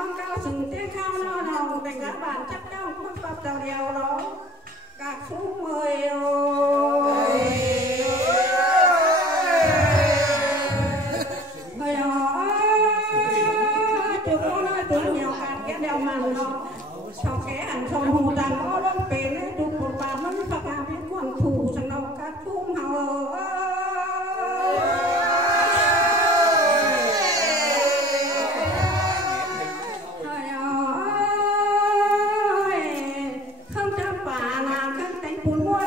non cao sừng tiếng khao no lòng tình lá bản chắc trong không tập đầu đèo đó các chú mời sau cái ăn xong hù đàn có lớn bền ấy chụp một bàn nó thật là biết quần thủ sang đâu các chú hào không cho bà làm các đánh bún mua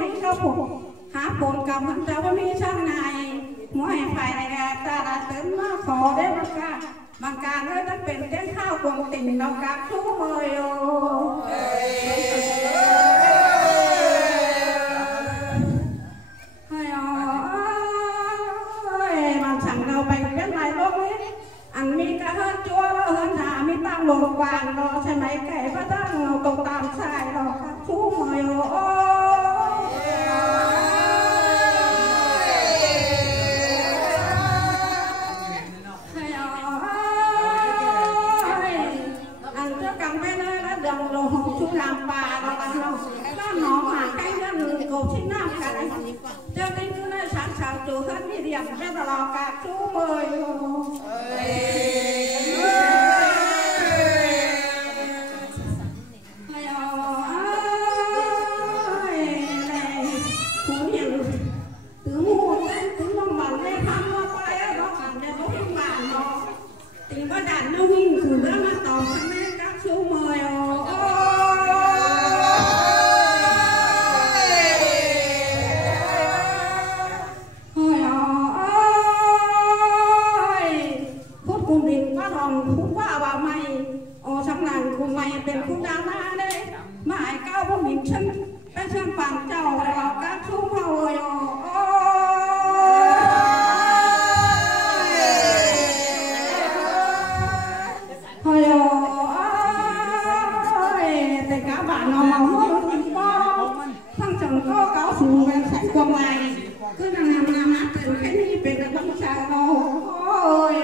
đi đâu phụ há bồn cầm hắn cháu đi sang này mỗi phải này ta đã đến nó khó đấy bằng cả nơi đất bên tiếng khao cuồng tình đâu các chú mời bằng sẵn đầu bánh bên này lúc ấy ăn mi cá hơn chua hơn thả mi tam lột vàng đó xe máy kể bắt đang cầu tạm xài đó các chú mời chú làm bà đó là nó mà cái dân cầu xin nam cái cho nên cứ nói sẵn sàng chú hết đi điểm cho là các chú mời từ mua từ mong bằng lên thăm nó quay đó cầm để nó hình bản đó tình có đàn lưu hình cử ra mắt tàu sang đây các chú mời màyเป็นผู้ดาราเด้หมายเก้าว่ามีฉันไปเชิญฝั่งเจ้าแล้วcác chú màu rồi thôiแต่cả bạn nó màu nó nhìn to thằng chồng có cáo sù về sạch quần này cứ làm hát từ cái gì về cái bánh xà nó ôi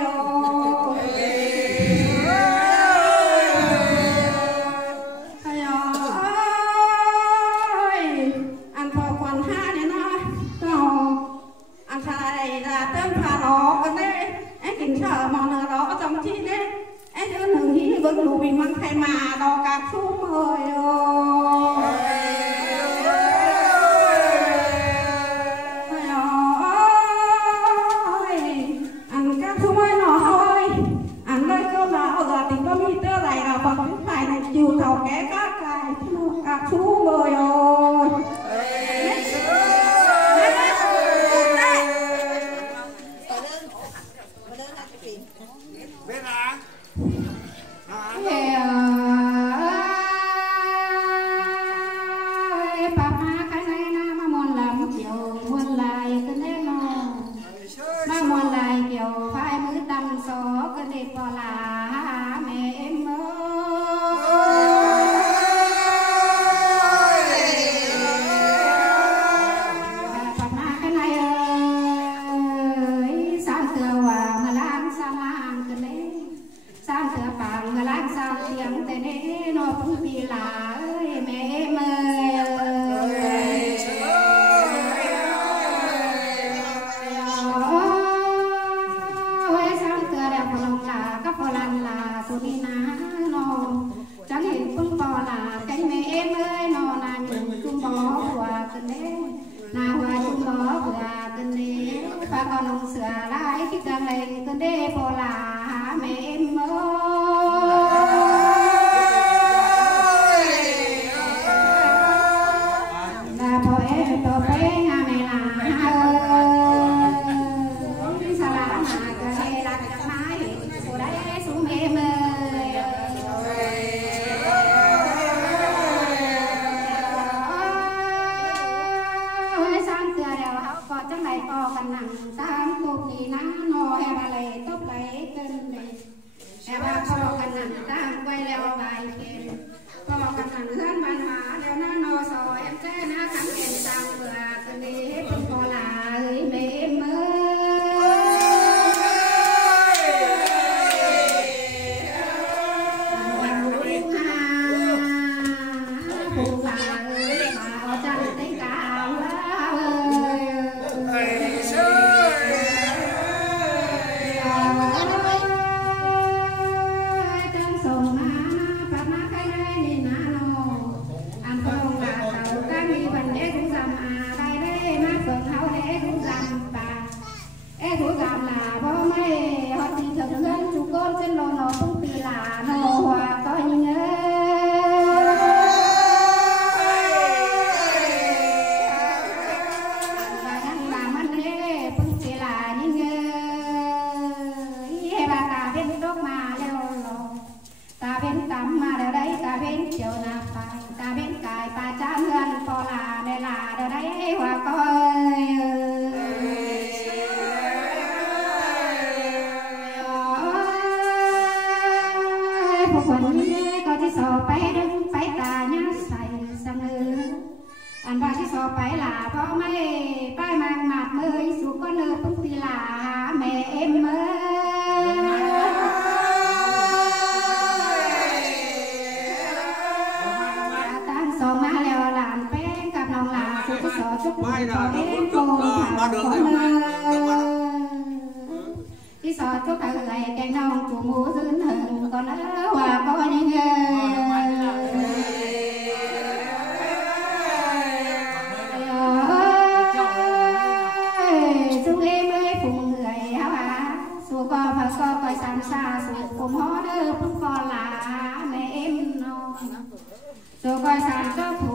vẫn đủ bình mang thay mà đó các chú mời ăn các chú ơi nó thôi ăn đây câu nào giờ tình có mi tơ này là bằng cái phải này chiều thầu ké các chú mời chiều na phải ta bên cài ta cha ngân phò là đây là đâu đấy hoa coi phục quần cóที่สอบไปดึงไปตาnháใส่เสมออันว่าที่สอบไปล่ะเพราะไม่ป้ายมังหมัดมือสุกก็เลือปุ๊บปีหล่าแม่เอ็มเมอตั้งสองมาแล้วหลานแป้งกับน้องหลานสุกที่สอบชุกไม่นะเอ็มโกผ่านคนเมืองที่สอดทุกทางไหลแกงน้องจูมูซื้อหนึ่งก็เนื้อว่าก็ยังเงยสุเล่เมื่อยฝุ่งเหนื่อยฮะสุก็พักก็คอยสามซาสุผมห่อเด้อพุ่งฟอลาแม่เอ็มน้องสุก็สามก็ผู